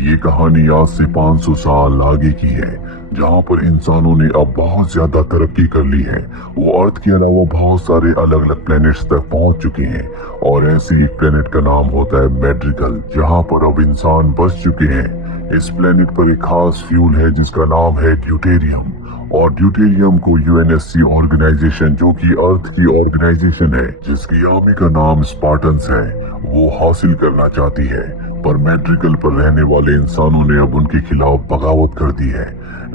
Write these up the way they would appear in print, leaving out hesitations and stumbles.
ये कहानी आज से 500 साल आगे की है, जहाँ पर इंसानों ने अब बहुत ज्यादा तरक्की कर ली है। वो अर्थ के अलावा बहुत सारे अलग अलग प्लेनेट्स तक पहुंच चुके हैं और ऐसे एक प्लेनेट का नाम होता है मैड्रिगल, जहाँ पर अब इंसान बस चुके हैं। इस प्लेनेट पर एक खास फ्यूल है जिसका नाम है ड्यूटेरियम, और ड्यूटेरियम को यूएनएससी ऑर्गेनाइजेशन, जो कि अर्थ की ऑर्गेनाइजेशन है जिसकी आर्मी का नाम स्पार्टन्स है, वो हासिल करना चाहती है। पर मैड्रिगल पर रहने वाले इंसानों ने अब उनके खिलाफ बगावत कर दी है,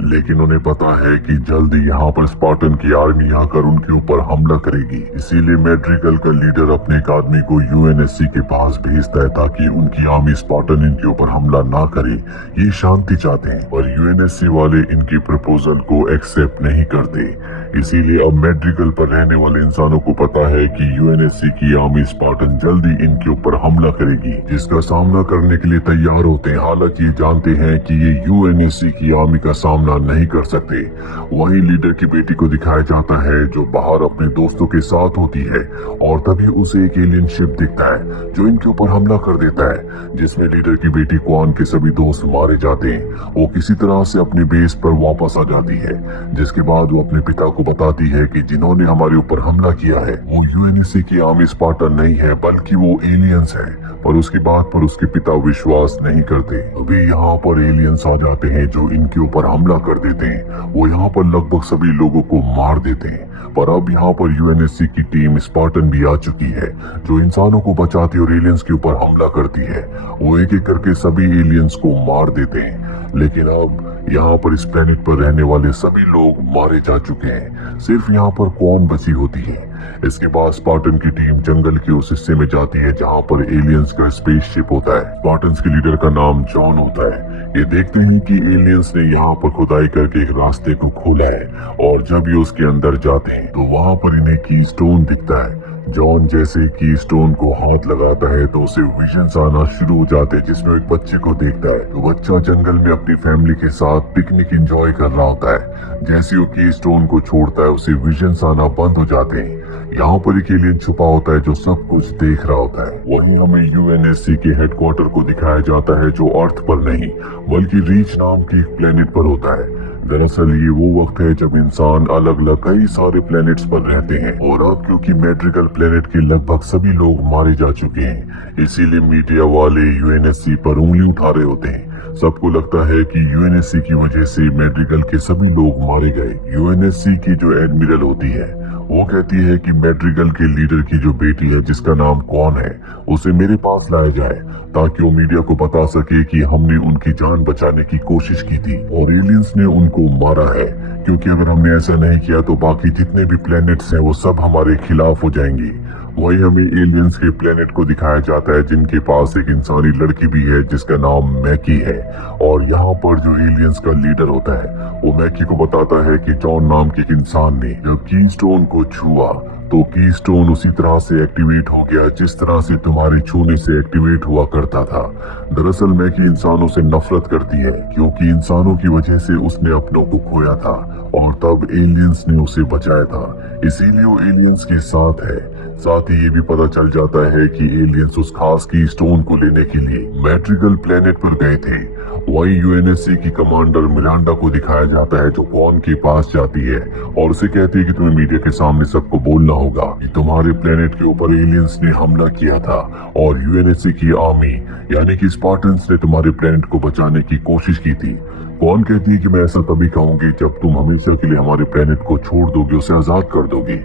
लेकिन उन्हें पता है कि जल्द ही यहाँ पर स्पार्टन की आर्मी आकर उनके ऊपर हमला करेगी। इसीलिए मैड्रिगल का लीडर अपने एक आदमी को यूएनएससी के पास भेजता है ताकि उनकी आर्मी स्पार्टन इनके ऊपर हमला ना करे। ये शांति चाहते हैं, पर यूएनएससी वाले इनकी प्रपोजल को एक्सेप्ट नहीं करते। इसीलिए अब मैड्रिगल पर रहने वाले इंसानों को पता है कि यूएनएससी की आर्मी स्पार्टन जल्दी इनके ऊपर हमला करेगी, जिसका सामना करने के लिए तैयार होते हैं। हालांकि ये जानते हैं कि ये यूएनएससी की आर्मी का सामना नहीं कर सकते। वहीं लीडर की बेटी को दिखाया जाता है जो बाहर अपने दोस्तों के साथ होती है, और तभी उसे एक एलियन शिप दिखता है जो इनके ऊपर हमला कर देता है, जिसमें लीडर की बेटी क्वान के सभी दोस्त मारे जाते हैं। वो किसी तरह से अपने बेस पर वापस आ जाती है, जिसके बाद वो अपने पिता को बताती है कि जिन्होंने हमारे ऊपर हमला किया है वो यूएनएससी की आर्मी स्पार्टन नहीं है, बल्कि वो एलियंस है। पर उसकी बात पर उसके पिता विश्वास नहीं करते। अभी यहाँ पर एलियंस आ जाते हैं जो इनके ऊपर हमला कर देते हैं। वो यहाँ पर लगभग सभी लोगों को मार देते हैं। पर अब यहाँ पर यूएनएससी की टीम स्पार्टन भी आ चुकी है, जो इंसानों को बचाती और एलियंस के ऊपर हमला करती है। वो एक एक करके सभी एलियंस को मार देते हैं, लेकिन अब यहाँ पर इस प्लेनेट पर रहने वाले सभी लोग मारे जा चुके हैं। सिर्फ यहाँ पर कौन बची होती है। इसके बाद स्पार्टन की टीम जंगल के उस हिस्से में जाती है जहाँ पर एलियंस का स्पेसशिप होता है। स्पार्टन्स के लीडर का नाम जॉन होता है। ये देखते हैं कि एलियंस ने यहाँ पर खुदाई करके एक रास्ते को खोला है, और जब ये उसके अंदर जाते हैं तो वहाँ पर इन्हें कीस्टोन दिखता है। जॉन जैसे की स्टोन को हाथ लगाता है तो उसे विजन्स आना शुरू हो जाते हैं, जिसमें एक बच्चे को देखता है। तो बच्चा जंगल में अपनी फैमिली के साथ पिकनिक एंजॉय कर रहा होता है। जैसे वो की स्टोन को छोड़ता है उसे विजन्स आना बंद हो जाते हैं। यहाँ पर एक एलियन छुपा होता है जो सब कुछ देख रहा होता है। वहीं हमें यूएनएससी के हेडक्वार्टर को दिखाया जाता है जो अर्थ पर नहीं बल्कि रीच नाम के एक प्लेनेट पर होता है। दरअसल ये वो वक्त है जब इंसान अलग अलग कई सारे प्लेनेट्स पर रहते हैं, और अब क्योंकि मैड्रिगल प्लेनेट के लगभग सभी लोग मारे जा चुके हैं, इसीलिए मीडिया वाले यूएनएससी पर उंगली उठा रहे होते हैं। सबको लगता है कि यूएनएससी की वजह से मैड्रिगल के सभी लोग मारे गए। यूएनएससी की जो एडमिरल होती है वो कहती है कि मैड्रिगल के लीडर की जो बेटी है जिसका नाम कौन है, उसे मेरे पास लाया जाए ताकि वो मीडिया को बता सके कि हमने उनकी जान बचाने की कोशिश की थी और एलियंस ने उनको मारा है। क्योंकि अगर हमने ऐसा नहीं किया तो बाकी जितने भी प्लैनेट्स हैं वो सब हमारे खिलाफ हो जाएंगी। वही हमें एलियंस के प्लेनेट को दिखाया जाता है जिनके पास एक इंसानी लड़की भी है जिसका नाम मैकी है, और यहाँ पर जो एलियंस का लीडर होता है वो मैकी को बताता है कि जॉन नाम के एक इंसान ने जब कीस्टोन को छुआ तो कीस्टोन उसी तरह से एक्टिवेट हो गया जिस तरह से तुम्हारे छूने से एक्टिवेट हुआ करता था। दरअसल मैकी इंसानों से नफरत करती है क्योंकि इंसानों की वजह से उसने अपनों को खोया था, और तब एलियंस ने उसे बचाया था, इसीलिए वो एलियंस के साथ है। साथ ही ये भी पता चल जाता है कि एलियंस उस खास की स्टोन को लेने के लिए मैड्रिगल प्लेनेट पर गए थे। वहीं यूएनएससी की कमांडर मिरांडा को दिखाया जाता है जो कॉन के पास जाती है और उसे कहती है कि तुम्हें मीडिया के सामने सबको बोलना होगा कि तुम्हारे प्लेनेट के ऊपर एलियंस ने हमला किया था और यूएनएससी की आर्मी यानी कि स्पार्टन्स ने तुम्हारे प्लेनेट को बचाने की कोशिश की थी। कौन कहती है कि मैं ऐसा तभी कहूंगी जब तुम हमेशा के लिए हमारे प्लेनेट को छोड़ दोगे, उसे आजाद कर दोगे।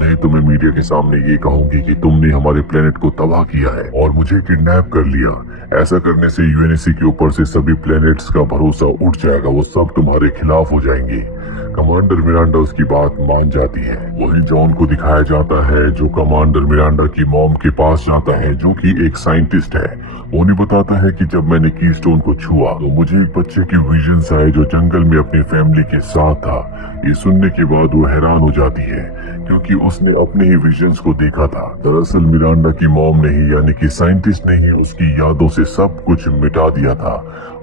नहीं तो मैं मीडिया के सामने ये कहूंगी कि तुमने हमारे प्लेनेट को तबाह किया है और मुझे किडनैप कर लिया। ऐसा करने से यूएनएससी के ऊपर से सभी प्लेनेट्स का भरोसा उठ जाएगा, वो सब तुम्हारे खिलाफ हो जाएंगे। कमांडर मिरांडा उसकी बात मान जाती है। वहीं जॉन को दिखाया जाता है जो कमांडर मिरांडा की मॉम के पास जाता है जो कि एक साइंटिस्ट है। वो उन्हें बताता है कि जब मैंने कीस्टोन को छुआ तो मुझे एक बच्चे की विजन्स आए जो जंगल में अपनी फैमिली के साथ था। ये सुनने के बाद वो हैरान हो जाती है क्योंकि उसने अपने ही विजन्स को देखा था। दरअसल मिरांडा की मॉम ने ही यानी कि साइंटिस्ट ने ही उसकी यादों से सब कुछ मिटा दिया था।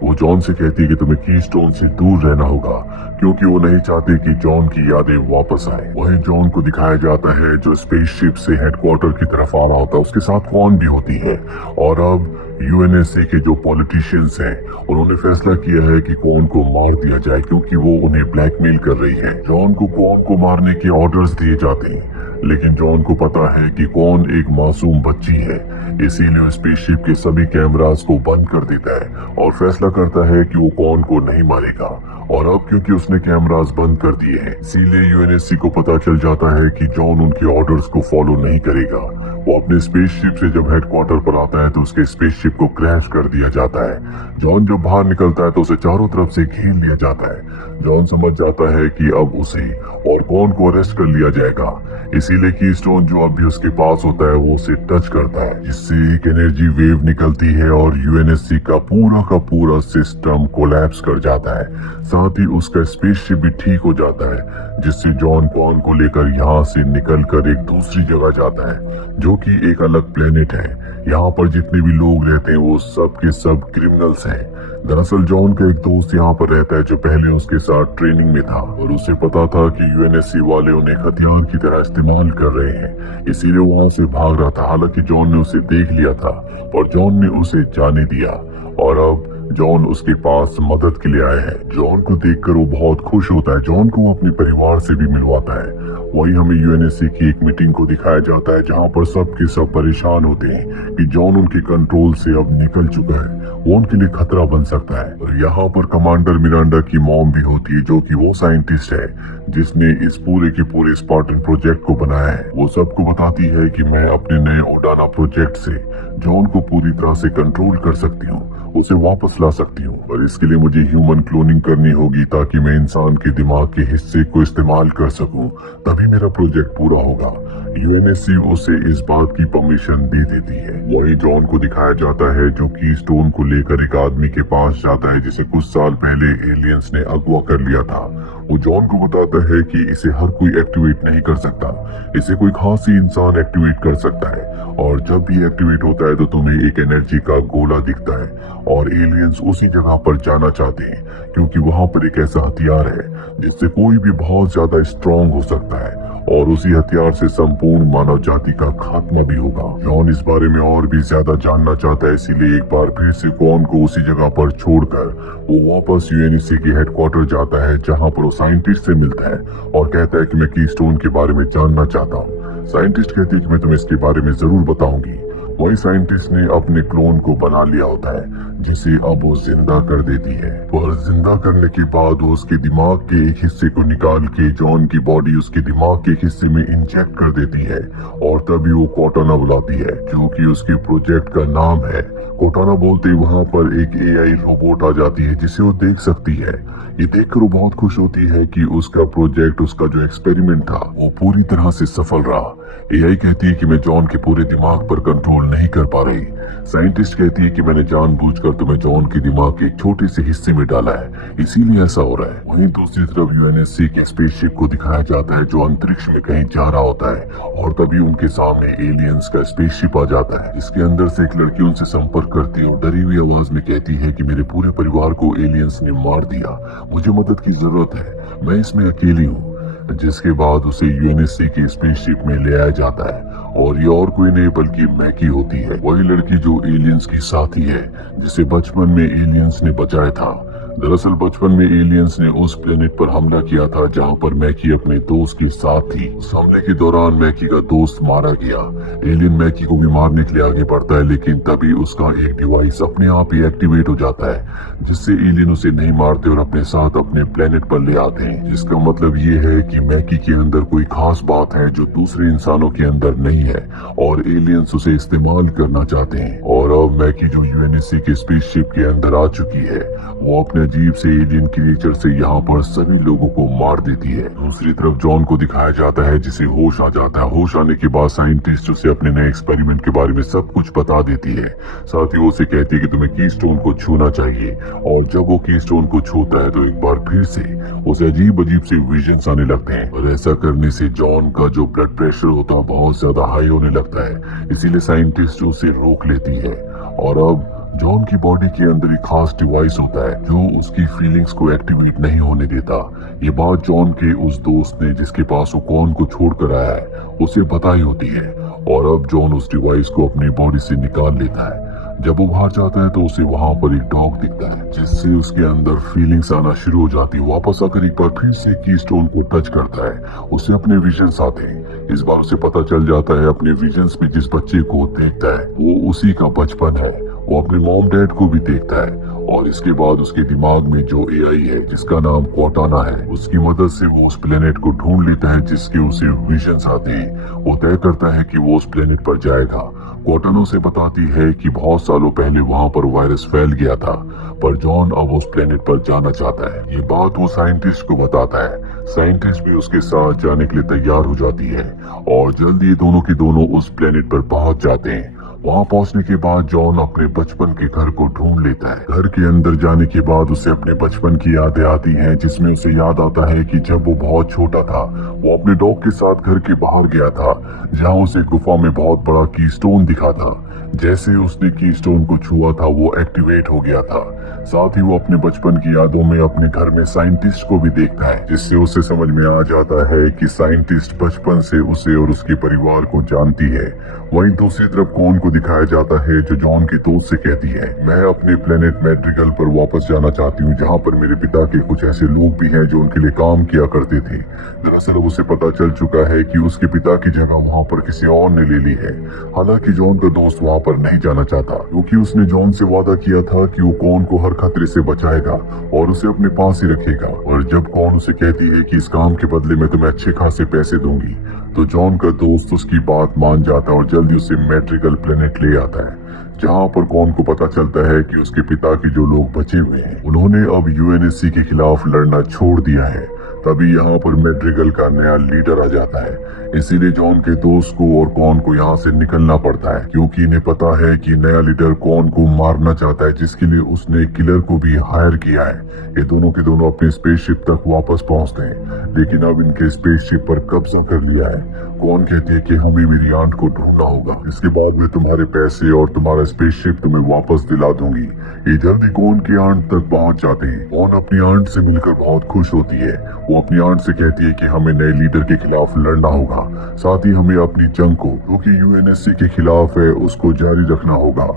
वो जॉन से कहती है कि तुम्हें कीस्टोन से दूर रहना होगा क्योंकि वो नहीं चाहते कि जॉन की यादें वापस आए। वहीं जॉन को दिखाया जाता है जो स्पेसशिप से हेडक्वार्टर की तरफ आ रहा होता है, उसके साथ कौन भी होती है। और अब यूएनएससी के जो पॉलिटिशियंस हैं उन्होंने फैसला किया है कि कॉन को मार दिया जाए क्योंकि वो उन्हें ब्लैकमेल कर रही है। जॉन को कॉन को मारने के ऑर्डर्स दिए जाते हैं, लेकिन जॉन को पता है कि कॉन एक मासूम बच्ची है, इसीलिए वो स्पेसशिप के सभी कैमरास को बंद कर देता है और फैसला करता है कि वो कॉन को नहीं मारेगा। और अब क्योंकि उसने कैमरास बंद कर दिए हैं, इसीलिए यूएनएससी को पता चल जाता है कि जॉन उनके ऑर्डर्स को फॉलो नहीं करेगा। वो अपने स्पेसशिप से जब हेडक्वार्टर पर आता है तो उसके स्पेसशिप को क्रैश कर दिया जाता है। जॉन जब बाहर निकलता है तो उसे चारों तरफ से घेर लिया जाता है। जॉन समझ जाता है कि अब उसे और कॉन को अरेस्ट कर लिया जाएगा, इसीलिए कीस्टोन जो अब भी उसके पास होता है वो उसे टच करता है, जिससे एक एनर्जी वेव निकलती है और यूएनएससी का पूरा सिस्टम कोलैप्स कर जाता है। साथ ही उसका स्पेसशिप भी ठीक हो जाता है, जिससे जॉन कॉन को लेकर यहाँ से निकलकर एक दूसरी जगह जाता है जो कि एक अलग प्लेनेट है। यहाँ पर जितने भी लोग रहते हैं वो सब के सब क्रिमिनल्स हैं। दरअसल जॉन का एक दोस्त यहाँ पर रहता है जो पहले उसके साथ ट्रेनिंग में था और उसे पता था कि यूएनएससी वाले उन्हें हथियार की तरह इस्तेमाल कर रहे हैं, इसीलिए वो वहाँ से भाग रहा था। हालांकि जॉन ने उसे देख लिया था और जॉन ने उसे जाने दिया और अब जॉन उसके पास मदद के लिए आया है। जॉन को देखकर वो बहुत खुश होता है। जॉन को वो अपने परिवार से भी मिलवाता है। वही हमें यूएनएससी की एक मीटिंग को दिखाया जाता है जहाँ पर सब के सब परेशान होते हैं कि जॉन उनके कंट्रोल से अब निकल चुका है, वो उनके लिए खतरा बन सकता है। और यहाँ पर कमांडर मिरांडा की मॉम भी होती है जो कि वो साइंटिस्ट है जिसने इस पूरे के पूरे स्पार्टन प्रोजेक्ट को बनाया है। वो सबको बताती है कि मैं अपने नए ओडाना प्रोजेक्ट से जॉन को पूरी तरह से कंट्रोल कर सकती हूँ, उसे वापस ला सकती हूँ, और इसके लिए मुझे ह्यूमन क्लोनिंग करनी होगी ताकि मैं इंसान के दिमाग के हिस्से को इस्तेमाल कर सकूं, तभी मेरा प्रोजेक्ट पूरा होगा। यूएनएससी उसे इस बात की परमिशन दे देती है। वही जॉन को दिखाया जाता है जो कीस्टोन को लेकर एक आदमी के पास जाता है जिसे कुछ साल पहले एलियंस ने अगवा कर लिया था। वो जॉन को बताता है कि इसे हर कोई एक्टिवेट नहीं कर सकता, इसे कोई खास ही इंसान एक्टिवेट कर सकता है, और जब भी एक्टिवेट होता है तो तुम्हें एक एनर्जी का गोला दिखता है और एलियंस उसी जगह पर जाना चाहते हैं क्योंकि वहां पर एक ऐसा हथियार है जिससे कोई भी बहुत ज्यादा स्ट्रॉन्ग हो सकता है और उसी हथियार से संपूर्ण मानव जाति का खात्मा भी होगा। जॉन इस बारे में और भी ज्यादा जानना चाहता है, इसीलिए एक बार फिर से कॉन को उसी जगह पर छोड़कर वो वापस यूएनएससी के हेडक्वार्टर जाता है जहां पर वो साइंटिस्ट से मिलता है और कहता है कि मैं कीस्टोन के बारे में जानना चाहता हूँ। साइंटिस्ट कहती है कि मैं तुम्हें इसके बारे में जरूर बताऊंगी। वही साइंटिस्ट ने अपने क्लोन को बना लिया होता है जिसे अब वो जिंदा कर देती है, और जिंदा करने के बाद वो उसके दिमाग के एक हिस्से को निकाल के जॉन की बॉडी उसके दिमाग के एक हिस्से में इंजेक्ट कर देती है और तभी वो कोटाना बुलाती है जो कि उसके प्रोजेक्ट का नाम है। कोटाना बोलते ही वहाँ पर एक एआई रोबोट आ जाती है जिसे वो देख सकती है। ये देखकर वो बहुत खुश होती है कि उसका प्रोजेक्ट, उसका जो एक्सपेरिमेंट था वो पूरी तरह से सफल रहा। एआई कहती है कि मैं जॉन के पूरे दिमाग पर कंट्रोल नहीं कर पा रही। साइंटिस्ट कहती है कि मैंने जानबूझकर तुम्हें जॉन के दिमाग के एक छोटे से हिस्से में डाला है, इसीलिए ऐसा हो रहा है। वहीं दूसरी तरफ यूएनएससी के स्पेसशिप को दिखाया जाता है जो अंतरिक्ष में कहीं जा रहा होता है और तभी उनके सामने एलियंस का स्पेसशिप आ जाता है जिसके अंदर से एक लड़की उनसे संपर्क करती है और डरी हुई आवाज में कहती है कि मेरे पूरे परिवार को एलियंस ने मार दिया, मुझे मदद की जरूरत है, मैं इसमें अकेली हूँ। जिसके बाद उसे यूएनएससी की स्पेसशिप में ले आया जाता है और ये और कोई नहीं बल्कि मैकी होती है, वही लड़की जो एलियंस की साथी है जिसे बचपन में एलियंस ने बचाया था। दरअसल बचपन में एलियंस ने उस प्लेनेट पर हमला किया था जहां पर मैकी अपने दोस्त के साथ थी। उस हमले के दौरान मैकी का दोस्त मारा गया। एलियन मैकी को भी मारने के लिए आगे बढ़ता है लेकिन तभी उसका एक डिवाइस अपने आप ही एक्टिवेट हो जाता है जिससे एलियन उसे नहीं मारते और अपने साथ अपने प्लेनेट पर ले आते हैं, जिसका मतलब ये है कि मैकी के अंदर कोई खास बात है जो दूसरे इंसानों के अंदर नहीं है और एलियंस उसे इस्तेमाल करना चाहते हैं। और अब मैकी जो यूएनएससी के स्पेसशिप के अंदर आ चुकी है वो अपने अजीब से एलियन क्रिएचर से यहाँ पर सभी लोगों को मार देती है। दूसरी तरफ जॉन को दिखाया जाता है जिसे होश आ जाता है। होश आने के बाद साइंटिस्ट उसे अपने नए एक्सपेरिमेंट के बारे में सब कुछ बता देती है। साथ ही वो उसे कहती है कि तुम्हें कीस्टोन को छूना चाहिए, और जब वो कीस्टोन को छूता है तो एक बार फिर से उसे अजीब अजीब से विजन्स आने लगते हैं और ऐसा करने से जॉन का जो ब्लड प्रेशर होता है बहुत ज्यादा हाई होने लगता है, इसीलिए साइंटिस्ट उसे रोक लेती है। और अब जॉन की बॉडी के अंदर एक खास डिवाइस होता है जो उसकी फीलिंग्स को एक्टिवेट नहीं होने देता। ये बात जॉन के उस दोस्त ने जिसके पास वो कॉन को छोड़कर आया है उसे बताई होती है और अब जॉन उस डिवाइस को अपनी बॉडी से निकाल लेता है। जब वो बाहर जाता है तो उसे वहां पर एक डॉग दिखता है, जिससे उसके अंदर फीलिंग्स आना शुरू हो जाती है। वापस आकर एक बार फिर से कीस्टोन को टच करता है, उसे अपने विजन्स आते हैं। इस बार उसे पता चल जाता है अपने विजन्स में जिस बच्चे को देखता है वो उसी का बचपन है। वो अपने मॉम डैड को भी देखता है, और इसके बाद उसके दिमाग में जो एआई है जिसका नाम कोर्टाना है, उसकी मदद से वो उस प्लेनेट को ढूंढ लेता है जिसके उसे विजन्स आते हैं। वो तय करता है कि वो उस प्लेनेट पर जाएगा। कोर्टाना उसे बताती है कि बहुत सालों पहले वहां पर वायरस फैल गया था, पर जॉन अब उस प्लेनेट पर जाना चाहता है। ये बात वो साइंटिस्ट को बताता है। साइंटिस्ट भी उसके साथ जाने के लिए तैयार हो जाती है, और जल्द ये दोनों के दोनों उस प्लेनेट पर पहुंच जाते हैं। वहां पहुंचने के बाद जॉन अपने बचपन के घर को ढूंढ लेता है। घर के अंदर जाने के बाद उसे अपने बचपन की यादें आती हैं, जिसमें उसे याद आता है कि जब वो बहुत छोटा था वो अपने डॉग के साथ घर के बाहर गया था, जहां उसे गुफा में बहुत बड़ा कीस्टोन दिखा था। जैसे उसने कीस्टोन को छुआ था वो एक्टिवेट हो गया था। साथ ही वो अपने बचपन की यादों में अपने घर में साइंटिस्ट को भी देखता है, जिससे उसे समझ में आ जाता है कि साइंटिस्ट बचपन से उसे और उसके परिवार को जानती है। वहीं दूसरी तरफ कॉन को दिखाया जाता है, जो जॉन के दोस्त से कहती है, मैं अपने प्लेनेट मैड्रिगल पर वापस जाना चाहती हूँ, जहाँ पर मेरे पिता के कुछ ऐसे लोग भी हैं जो उनके लिए काम किया करते थे। दरअसल अब उसे पता चल चुका है कि उसके पिता की जगह वहाँ पर किसी और ने ले ली है। हालांकि जॉन का दोस्त वहाँ पर नहीं जाना चाहता, क्योंकि उसने जॉन से वादा किया था कि वो कॉन को हर खतरे से बचाएगा और उसे अपने पास ही रखेगा। और जब कॉन उसे कहती है कि इस काम के बदले में तुम्हें अच्छे खासे पैसे दूंगी, तो जॉन का दोस्त उसकी बात मान जाता है और जल्दी उसे मैट्रिकल प्लेनेट ले आता है, जहाँ पर कॉन को पता चलता है कि उसके पिता के जो लोग बचे हुए हैं उन्होंने अब यूएनएससी के खिलाफ लड़ना छोड़ दिया है। तभी यहाँ पर मैड्रिगल का नया लीडर आ जाता है। इसीलिए जॉन के दोस्त को और कॉन को यहाँ से निकलना पड़ता है, क्योंकि इन्हें पता है कि नया लीडर कॉन को मारना चाहता है, जिसके लिए उसने किलर को भी हायर किया है। ये दोनों के दोनों अपने स्पेसशिप तक वापस पहुंचते हैं, लेकिन अब इनके स्पेसशिप पर कब्जा कर लिया है। कॉन कहती है कि हमें मेरी आंट को ढूंढना होगा, इसके बाद मैं तुम्हारे पैसे और तुम्हारा स्पेसशिप तुम्हें वापस दिला दूंगी। ये जल्दी कॉन की आंट तक पहुंच जाते हैं। कॉन अपनी आंट से मिलकर बहुत खुश होती है। वो अपनी आंट से कहती है कि हमें नए लीडर के खिलाफ लड़ना होगा, साथ ही हमें अपनी जंग को, जो कि यूएनएससी के खिलाफ है, उसको जारी रखना होगा।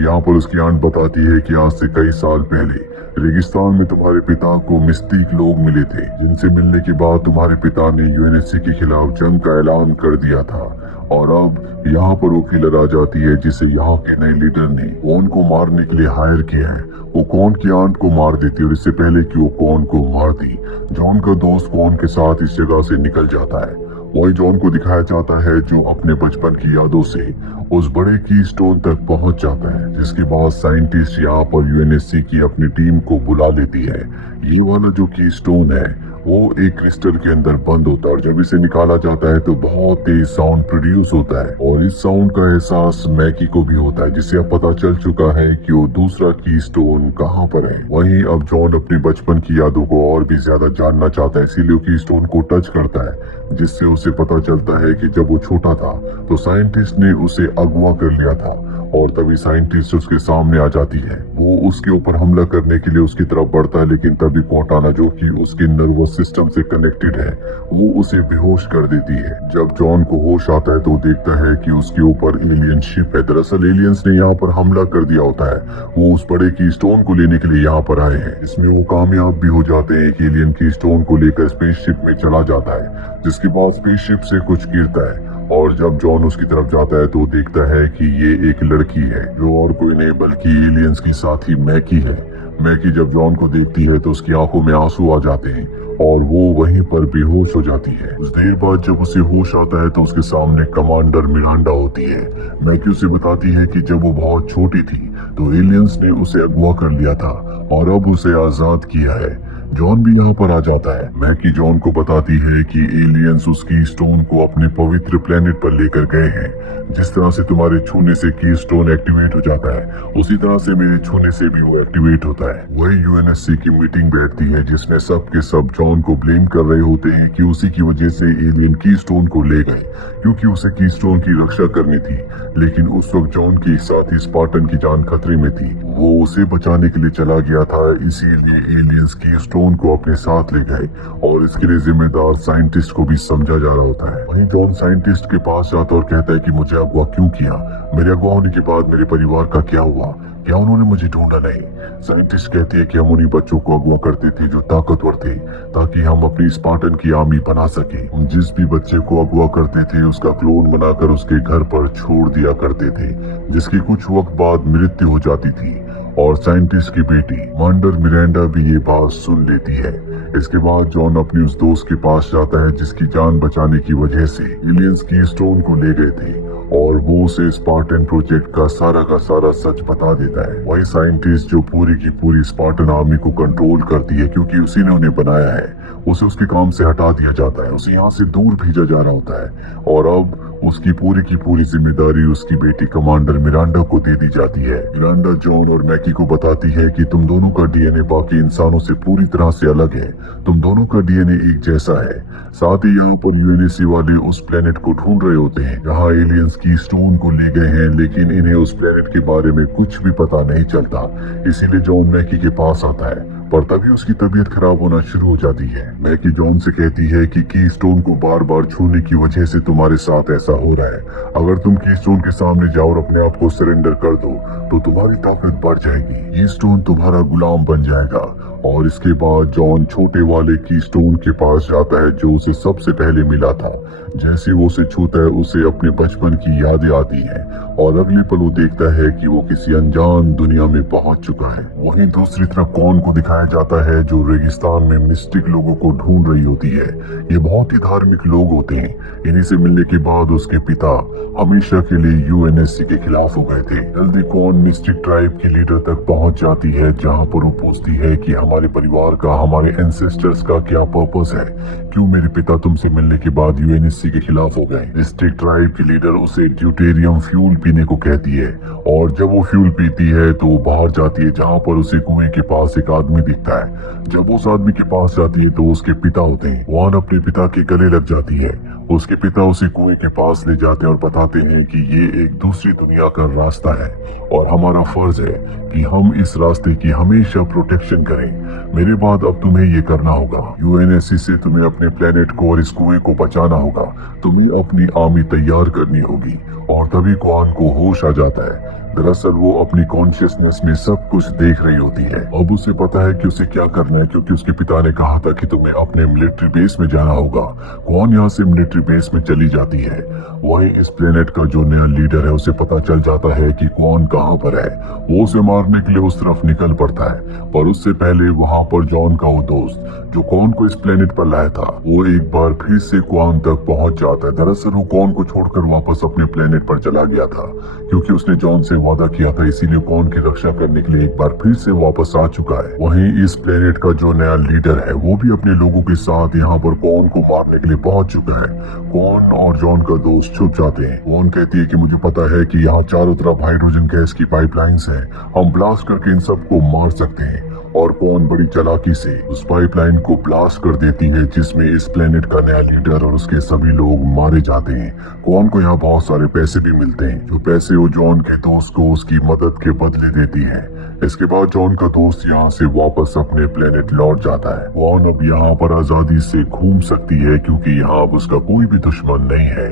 यहाँ पर उसकी आंट बताती है कि आज से कई साल पहले रेगिस्तान में तुम्हारे पिता को मिस्टिक लोग मिले थे, जिनसे मिलने के बाद तुम्हारे पिता ने यूएनएससी के खिलाफ जंग का ऐलान कर दिया था। और अब यहाँ पर वो किलर आ जाती है, जिसे यहाँ के नए लीडर ने कॉन को मारने के लिए हायर किया है। वो कॉन की आंट को मार देती है, और इससे पहले कि वो कॉन को मार दी, जॉन का दोस्त कॉन के साथ इस जगह से निकल जाता है। वही जॉन को दिखाया जाता है जो अपने बचपन की यादों से उस बड़े कीस्टोन तक पहुंच जाता है, जिसके बाद साइंटिस्ट यहाँ पर यूएनएससी की अपनी टीम को बुला लेती है। ये वाला जो कीस्टोन है वो एक क्रिस्टल के अंदर बंद होता है, और जब इसे निकाला जाता है तो बहुत तेज साउंड प्रोड्यूस होता है, और इस साउंड का एहसास मैकी को भी होता है, जिससे अब पता चल चुका है कि वो दूसरा कीस्टोन कहाँ पर है। वहीं अब जॉन अपने बचपन की यादों को और भी ज्यादा जानना चाहता है, इसीलिए वो कीस्टोन को टच करता है, जिससे उसे पता चलता है कि जब वो छोटा था तो साइंटिस्ट ने उसे अगवा कर लिया था, और तभी साइंटिस्ट उसके सामने आ जाती है। वो उसके ऊपर हमला करने के लिए उसकी तरफ बढ़ता है, लेकिन तभी कोर्टाना, जो कि उसके नर्वस सिस्टम से कनेक्टेड है, वो उसे बेहोश कर देती है। जब जॉन को होश आता है तो देखता है कि उसके ऊपर एलियन शिप है। दरअसल एलियंस ने यहाँ पर हमला कर दिया होता है। वो उस बड़े की स्टोन को लेने के लिए यहाँ पर आए हैं। इसमें वो कामयाब भी हो जाते हैं। एक एलियन की स्टोन को लेकर स्पेसशिप में चला जाता है, जिसके बाद स्पेसशिप से कुछ गिरता है, और जब जॉन उसकी तरफ जाता है तो देखता है कि ये एक लड़की है, जो और कोई नहीं बल्कि एलियंस की साथी मैकी है। मैकी जब जॉन को देखती है तो उसकी आंखों में आंसू आ जाते हैं, और वो वहीं पर बेहोश हो जाती है। कुछ देर बाद जब उसे होश आता है तो उसके सामने कमांडर मिरांडा होती है। मैकी उसे बताती है कि जब वो बहुत छोटी थी तो एलियंस ने उसे अगवा कर लिया था, और अब उसे आजाद किया है। जॉन भी यहाँ पर आ जाता है। मैकी जॉन को बताती है कि एलियंस उसकी स्टोन को अपने पवित्र प्लेनेट पर लेकर गए हैं। जिस तरह से तुम्हारे छूने से की स्टोन एक्टिवेट हो जाता है, उसी तरह से मेरे छूने से भी वो एक्टिवेट होता है। वही यूएनएससी की मीटिंग बैठती है, जिसमें सब के सब जॉन को ब्लेम कर रहे होते हैं कि उसी की वजह से एलियन की स्टोन को ले गए, क्योंकि उसे की स्टोन की रक्षा करनी थी। लेकिन उस वक्त जॉन की साथी स्पार्टन की जान खतरे में थी। वो उसे बचाने के लिए चला गया था, इसीलिए एलियंस की स्टोन स्टोन को अपने साथ ले गए और इसके लिए जिम्मेदार साइंटिस्ट को भी समझा जा रहा होता है। वहीं जॉन साइंटिस्ट के पास जाता और कहता है कि मुझे अगवा क्यों किया, मेरे अगवा होने के बाद मेरे परिवार का क्या हुआ, क्या उन्होंने मुझे ढूंढा नहीं। साइंटिस्ट कहती है कि हम उन्हीं बच्चों को अगवा करते थे जो ताकतवर थे, ताकि हम अपनी स्पार्टन की आर्मी बना सके। हम जिस भी बच्चे को अगवा करते थे उसका क्लोन बनाकर उसके घर पर छोड़ दिया करते थे, जिसकी कुछ वक्त बाद मृत्यु हो जाती थी। और साइंटिस्ट की बेटी मांडर मिरांडा भी ये बात सुन लेती है। इसके बाद जॉन अपने उस दोस्त के पास जाता है जिसकी जान बचाने की वजह से एलियंस की स्टोन को ले गए थे, और वो उसे स्पार्टन प्रोजेक्ट का सारा सच बता देता है। वही साइंटिस्ट जो पूरी की पूरी स्पार्टन आर्मी को कंट्रोल करती है क्योंकि उसी ने उन्हें बनाया है, उसे उसके काम से हटा दिया जाता है, उसे यहाँ से दूर भेजा जा रहा होता है और अब उसकी पूरी की पूरी जिम्मेदारी उसकी बेटी कमांडर मिरांडा को दे दी जाती है। मिरांडा जॉन और मैकी को बताती है कि तुम दोनों का डीएनए बाकी इंसानों से पूरी तरह से अलग है, तुम दोनों का डीएनए एक जैसा है। साथ ही यहाँ पर यूएनएससी वाले उस प्लेनेट को ढूंढ रहे होते हैं जहाँ एलियंस की स्टोन को ले गए हैं, लेकिन इन्हें उस प्लेनेट के बारे में कुछ भी पता नहीं चलता। इसीलिए जॉन मैकी के पास आता है, पर तभी उसकी तबीयत खराब होना शुरू हो जाती है। मैकी जॉन से कहती है कि कीस्टोन को बार बार छूने की वजह से तुम्हारे साथ ऐसा हो रहा है। अगर तुम कीस्टोन के सामने जाओ और अपने आप को सरेंडर कर दो तो तुम्हारी ताकत बढ़ जाएगी, कीस्टोन तुम्हारा गुलाम बन जाएगा। और इसके बाद जॉन छोटे वाले कीस्टोन के पास जाता है जो उसे सबसे पहले मिला था। जैसे वो उसे छूता है उसे अपने बचपन की यादें आती हैं और अगले पल वो देखता है कि वो किसी अनजान दुनिया में पहुंच चुका है। वहीं दूसरी तरफ कॉन को दिखाया जाता है जो रेगिस्तान में मिस्टिक लोगों को ढूंढ रही होती है। ये बहुत ही धार्मिक लोग होते हैं। इन्हीं से मिलने के बाद उसके पिता हमेशा के लिए यूएनएससी के खिलाफ हो गए थे। जल्दी कॉन मिस्टिक ट्राइब के लीडर तक पहुंच जाती है जहां पर वो पूछती है कि हमारे परिवार का, हमारे एंसेस्टर्स का क्या पर्पस है, क्यों मेरे पिता तुमसे मिलने के बाद यूएनएससी के खिलाफ हो गए। मिस्टिक ट्राइब की लीडर उसे ड्यूटेरियम फ्यूल पीने को कहती है और जब वो फ्यूल पीती है तो वो बाहर जाती है जहाँ पर उसे कुएं के पास एक आदमी दिखता है। जब वो उस आदमी के पास जाती है तो उसके पिता होते हैं। वहां अपने पिता के गले लग जाती है। उसके पिता उसे कुएं के पास ले जाते हैं और बताते हैं कि ये एक दूसरी दुनिया का रास्ता है और हमारा फर्ज है कि हम इस रास्ते की हमेशा प्रोटेक्शन करें। मेरे बाद अब तुम्हें ये करना होगा, यूएनएससी से तुम्हें अपने प्लेनेट को और इस कुएं को बचाना होगा, तुम्हें अपनी आर्मी तैयार करनी होगी। और तभी क्वान को होश आ जाता है। दरअसल वो अपनी कॉन्शियसनेस में सब कुछ देख रही होती है। अब उसे पता है कि उसे क्या करना है क्योंकि उसके पिता ने कहा था कि तुम्हें अपने मिलिट्री बेस में जाना होगा। क्वान यहाँ से मिलिट्री बेस में चली जाती है। वहीं इस प्लेनेट का जो नया लीडर है उसे पता चल जाता है कि क्वान कहाँ पर है। वो उसे मारने के लिए उस तरफ निकल पड़ता है, पर उससे पहले वहाँ पर जॉन का वो दोस्त जो क्वान को इस प्लेनेट पर लाया था वो एक बार फिर से क्वान तक पहुंच जाता है। दरअसल वो क्वान को छोड़कर वापस अपने प्लेनेट पर चला गया था क्योंकि उसने जॉन से वादा किया था, इसीलिए क्वान की रक्षा करने के लिए एक बार फिर से वापस आ चुका है। वहीं इस प्लेनेट का जो नया लीडर है वो भी अपने लोगों के साथ यहाँ पर क्वान को मारने के लिए पहुंच चुका है। क्वान और जॉन का दोस्त छुप जाते हैं। क्वान कहती है कि मुझे पता है कि यहाँ चारों तरफ हाइड्रोजन गैस की पाइपलाइंस हैं, हम ब्लास्ट करके इन सबको मार सकते हैं। और कौन बड़ी चालाकी से उस पाइपलाइन को ब्लास्ट कर देती है जिसमें इस प्लेनेट का नया लीडर और उसके सभी लोग मारे जाते हैं। कौन को यहाँ बहुत सारे पैसे भी मिलते हैं, जो पैसे वो जॉन के दोस्त को उसकी मदद के बदले देती है। इसके बाद जॉन का दोस्त यहाँ से वापस अपने प्लेनेट लौट जाता है। कौन अब यहाँ पर आजादी से घूम सकती है क्योंकि यहाँ अब उसका कोई भी दुश्मन नहीं है।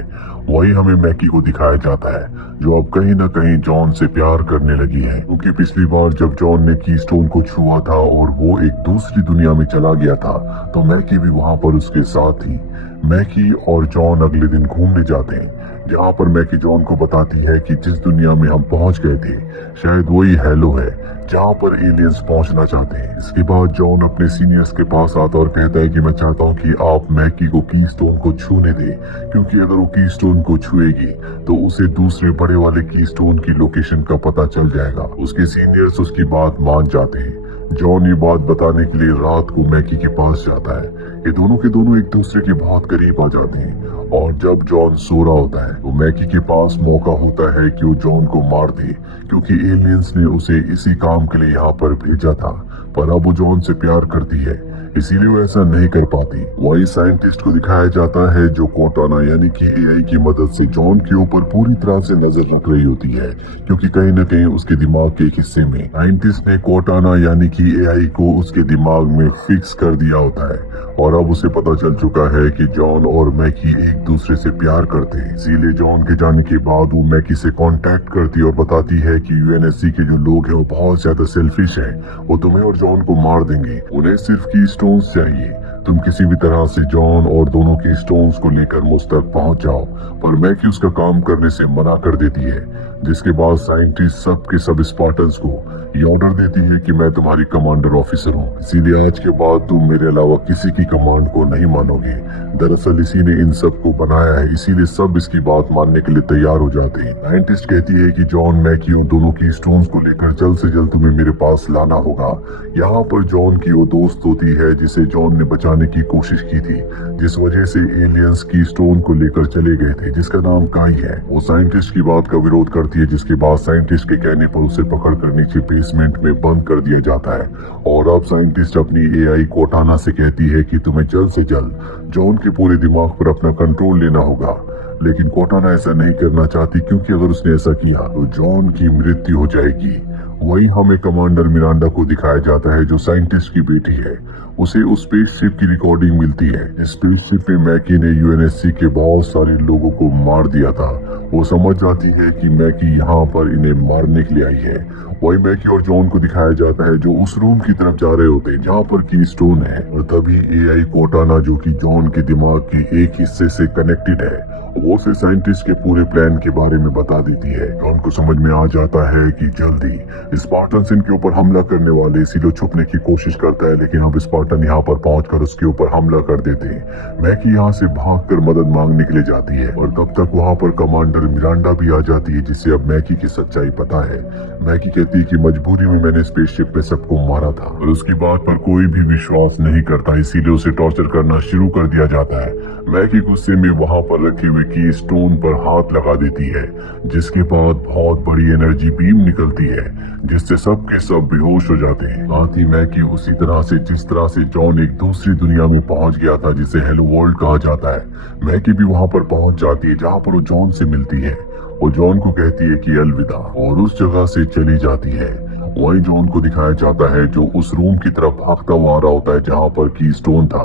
वही हमें मैकी को दिखाया जाता है जो अब कहीं न कहीं जॉन से प्यार करने लगी है, क्योंकि पिछली बार जब जॉन ने कीस्टोन को छुआ था और वो एक दूसरी दुनिया में चला गया था तो मैकी भी वहाँ पर उसके साथ थी। मैकी और जॉन अगले दिन घूमने जाते हैं जहाँ पर मैकी जॉन को बताती है कि जिस दुनिया में हम पहुंच गए थे शायद वही हेलो है जहाँ पर एलियंस पहुंचना चाहते हैं। इसके बाद जॉन अपने सीनियर्स के पास आता और कहता है कि मैं चाहता हूँ कि आप मैकी को कीस्टोन को छूने दें, क्योंकि अगर वो कीस्टोन को छुएगी तो उसे दूसरे बड़े वाले कीस्टोन की लोकेशन का पता चल जाएगा। उसके सीनियर्स उसकी बात मान जाते हैं। जॉन ये बात बताने के लिए रात को मैकी के पास जाता है। ये दोनों के दोनों एक दूसरे के बहुत करीब आ जाते हैं और जब जॉन सो रहा होता है तो मैकी के पास मौका होता है कि वो जॉन को मार दे, क्योंकि एलियंस ने उसे इसी काम के लिए यहाँ पर भेजा था। पर अब वो जॉन से प्यार करती है इसीलिए वो ऐसा नहीं कर पाती। वही साइंटिस्ट को दिखाया जाता है जो कोर्टाना यानी कि एआई की मदद से जॉन के ऊपर पूरी तरह से नजर रख रही होती है, क्योंकि कहीं न कहीं उसके दिमाग के एक हिस्से में साइंटिस्ट ने कोर्टाना यानी कि एआई को उसके दिमाग में फिक्स कर दिया होता है। और अब उसे पता चल चुका है कि जॉन और मैकी एक दूसरे से प्यार करते हैं। इसीलिए जॉन के जाने के बाद वो मैकी से कांटेक्ट करती और बताती है कि यूएनएससी के जो लोग हैं वो बहुत ज्यादा सेल्फिश हैं, वो तुम्हें और जॉन को मार देंगे, उन्हें सिर्फ की स्टोन्स चाहिए। तुम किसी भी तरह से जॉन और दोनों की स्टोन्स को लेकर मुझ तक पहुंच जाओ। पर मैकी उसका काम करने से मना कर देती है, जिसके बाद साइंटिस्ट सब के सब स्पार्टन्स को ये ऑर्डर देती है कि मैं तुम्हारी कमांडर ऑफिसर हूँ, इसीलिए आज के बाद तुम मेरे अलावा किसी की कमांड को नहीं मानोगे। दरअसल इसी ने इन सब को बनाया है, इसीलिए सब इसकी बात मानने के लिए तैयार हो जाते हैं। साइंटिस्ट कहती है कि जॉन मैकी और दोनों की स्टोन्स को लेकर जल्द से जल्द तुम्हें मेरे पास लाना होगा। यहाँ पर जॉन की वो दोस्त होती है जिसे जॉन ने बचाने की कोशिश की थी, जिस वजह से एलियंस की स्टोन को लेकर चले गए थे, जिसका नाम काई है। वो साइंटिस्ट की बात का विरोध करती है, जिसके बाद साइंटिस्ट के कहने पर उसे पकड़कर नीचे बेसमेंट में बंद कर दिया जाता है। और अब साइंटिस्ट अपनी एआई कोर्टाना से कहती है कि तुम्हें जल्द से जल्द जॉन के पूरे दिमाग पर अपना कंट्रोल लेना होगा। लेकिन कोर्टाना ऐसा नहीं करना चाहती, क्योंकि अगर उसने ऐसा किया तो जॉन की मृत्यु हो जाएगी। वही हमें कमांडर मिरांडा को दिखाया जाता है, जो साइंटिस्ट की बेटी है। उसे उस स्पेसशिप की रिकॉर्डिंग मिलती है। इस स्पेसशिप में मैकी ने यूएनएससी के बहुत सारे लोगों को मार दिया था। वो समझ जाती है कि मैकी यहाँ पर इन्हें मारने के लिए आई है। वही मैकी और जॉन को दिखाया जाता है जो उस रूम की तरफ जा रहे होते हैं जहाँ पर की स्टोन है। और तभी एआई कोर्टाना, जो कि जॉन के दिमाग की एक हिस्से से कनेक्टेड है, वो उसे साइंटिस्ट के पूरे प्लान के बारे में बता देती है। जॉन को समझ में आ जाता है कि जल्दी स्पार्टन्स इनके ऊपर हमला करने वाले, इसीलिए छुपने की कोशिश करता है। लेकिन अब स्पार्टन यहाँ पर पहुंचकर उसके ऊपर हमला कर देते हैं। मैकी यहाँ से भागकर मदद मांगने के लिए जाती है और तब तक वहाँ पर कमांडर मिरांडा भी आ जाती है, जिससे अब मैकी की सच्चाई पता है। मैकी कहती है कि मजबूरी में मैंने स्पेसशिप में सबको मारा था और उसकी बात पर कोई भी विश्वास नहीं करता, इसीलिए उसे टॉर्चर करना शुरू कर दिया जाता है। मैकी गुस्से में वहाँ पर रखे हुए की स्टोन पर हाथ लगा देती है, जिसके बाद बहुत बड़ी एनर्जी बीम निकलती है, जिससे सब के सब बेहोश हो जाते हैं। साथ ही मैकी उसी तरह से जिस तरह से जॉन एक दूसरी दुनिया में पहुंच गया था, जिसे हेलो वर्ल्ड कहा जाता है, मैकी भी वहाँ पर पहुंच जाती है जहाँ पर वो जॉन से मिलती है। वो जॉन को कहती है कि अलविदा और उस जगह से चली जाती है। वही जॉन को दिखाया जाता है जो उस रूम की तरफ भागता हुआ आ रहा होता है जहाँ पर की स्टोन था।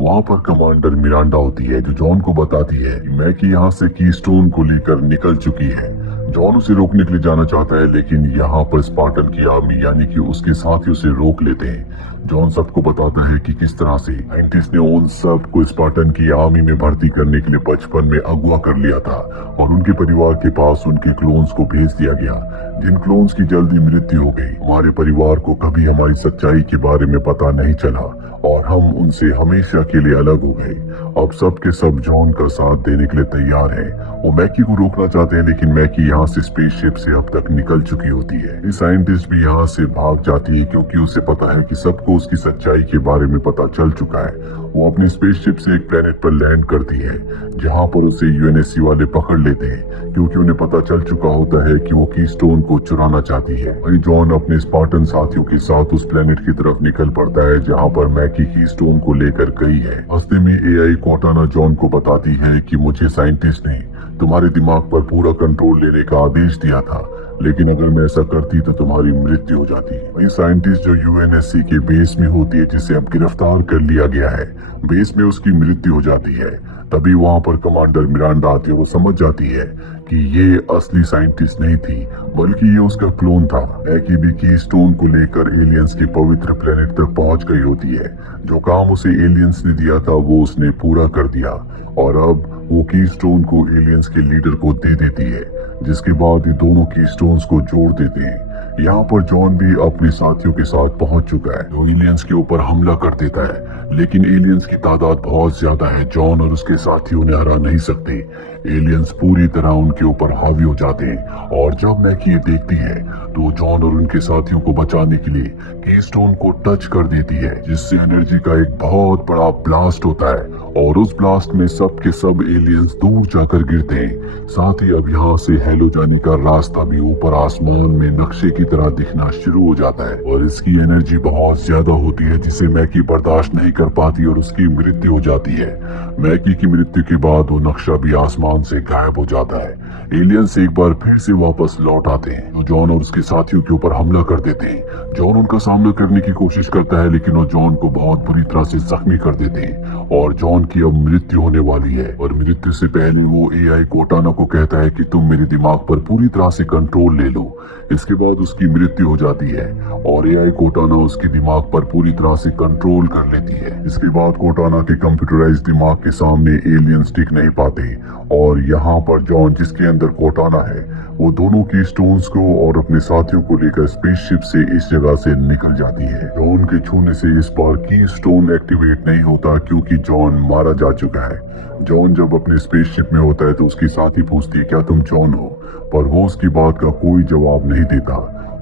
वहाँ पर कमांडर मिरांडा होती है जो जॉन को बताती है कि मैकी यहाँ से की स्टोन को लेकर निकल चुकी है। जॉन उसे रोकने के लिए जाना चाहता है, लेकिन यहाँ पर स्पार्टन की आर्मी यानी कि उसके साथी उसे रोक लेते हैं। जॉन सबको बताता है कि किस तरह से साइंटिस्ट ने उन सब को स्पार्टन की आर्मी में भर्ती करने के लिए बचपन में अगवा कर लिया था और उनके परिवार के पास उनके क्लोन्स को भेज दिया गया, जिन क्लोन्स की जल्दी मृत्यु हो गई। हमारे परिवार को कभी हमारी सच्चाई के बारे में पता नहीं चला और हम उनसे हमेशा के लिए अलग हो गए। अब सब के सब जॉन का साथ देने के लिए तैयार हैं। वो मैकी को रोकना चाहते हैं, लेकिन मैकी यहाँ से स्पेसशिप से अब तक निकल चुकी होती है। साइंटिस्ट भी यहाँ से भाग जाती है, क्योंकि उसे पता है कि सबको उसकी सच्चाई के बारे में पता चल चुका है। वो अपनी स्पेसशिप से एक प्लेनेट पर लैंड करती है, जहाँ पर उसे यूएनएससी वाले पकड़ लेते हैं, क्योंकि उन्हें पता चल चुका होता है कि वो कीस्टोन को चुराना चाहती है। वही जॉन अपने स्पार्टन साथियों के साथ उस प्लेनेट की तरफ निकल पड़ता है जहाँ पर मैकी कीस्टोन को लेकर गई है। रास्ते में एआई कोर्टाना जॉन को बताती है कि मुझे साइंटिस्ट ने तुम्हारे दिमाग पर पूरा कंट्रोल लेने का आदेश दिया था, लेकिन अगर मैं ऐसा करती तो तुम्हारी मृत्यु हो जाती। वही साइंटिस्ट जो यूएनएससी के बेस में होती है, जिसे अब गिरफ्तार कर लिया गया है, बेस में उसकी मृत्यु हो जाती है। तभी वहाँ पर कमांडर मिरांडा आती है। वो समझ जाती है कि ये असली साइंटिस्ट नहीं थी, बल्कि ये उसका क्लोन था। मैकी भी की स्टोन को लेकर एलियंस के पवित्र प्लेनेट तक पहुंच गई होती है। जो काम उसे एलियंस ने दिया था वो उसने पूरा कर दिया और अब वो की स्टोन को एलियंस के लीडर को दे देती है, जिसके बाद ये दोनों की स्टोन्स को जोड़ देते हैं। यहाँ पर जॉन भी अपने साथियों के साथ पहुंच चुका है, जो एलियंस के ऊपर हमला कर देता है। लेकिन एलियंस की तादाद बहुत ज्यादा है, जॉन और उसके साथी उन्हें हरा नहीं सकते। एलियंस पूरी तरह उनके ऊपर हावी हो जाते हैं और जब मैकी ये देखती है तो जॉन और उनके साथियों को बचाने के लिए कीस्टोन को टच कर देती है, जिससे एनर्जी का एक बहुत बड़ा ब्लास्ट होता है और उस ब्लास्ट में सब के सब एलियंस दूर जाकर गिरते हैं। साथ ही अब यहाँ से हेलो जाने का रास्ता भी ऊपर आसमान में नक्शे की तरह दिखना शुरू हो जाता है और इसकी एनर्जी बहुत ज्यादा होती है, जिसे मैकी बर्दाश्त नहीं कर पाती और उसकी मृत्यु हो जाती है। मैकी की मृत्यु के बाद वो नक्शा भी आसमान से गायब हो जाता है। एलियंस एक बार फिर से वापस लौट आते हैं, जो जॉन और उसके साथियों के ऊपर हमला कर देते हैं। जॉन उनका सामना करने की कोशिश करता है, लेकिन वो जॉन को बहुत बुरी तरह से जख्मी कर देते हैं और जॉन की अब मृत्यु होने वाली है। और मृत्यु से पहले वो एआई कोटाना को कहता है कि तुम मेरे दिमाग पर पूरी तरह से कंट्रोल ले लो। इसके बाद उसकी मृत्यु हो जाती है और एआई कोटाना उसके दिमाग पर पूरी तरह से कंट्रोल कर लेती है। इसके बाद कोटाना के कंप्यूटराइज दिमाग के सामने एलियंस टिक नहीं पाते और यहाँ पर जॉन, जिसके अंदर कोटाना है, वो दोनों की स्टोन्स को और अपने साथियों को लेकर स्पेसशिप से इस जगह से निकल जाती है। जॉन के छूने से इस बार की स्टोन एक्टिवेट नहीं होता क्योंकि जॉन मारा जा चुका है। जॉन जब अपने स्पेसशिप में होता है तो उसकी साथी पूछती है क्या तुम जॉन हो, पर वो उसकी बात का कोई जवाब नहीं देता।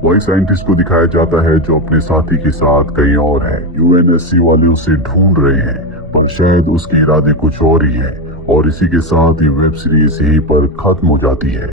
वही साइंटिस्ट को दिखाया जाता है जो अपने साथी के साथ कहीं और है। यूएनएससी वाले उसे ढूंढ रहे हैं, पर शायद उसके इरादे कुछ और ही है। और इसी के साथ ये वेब सीरीज यहीं पर खत्म हो जाती है।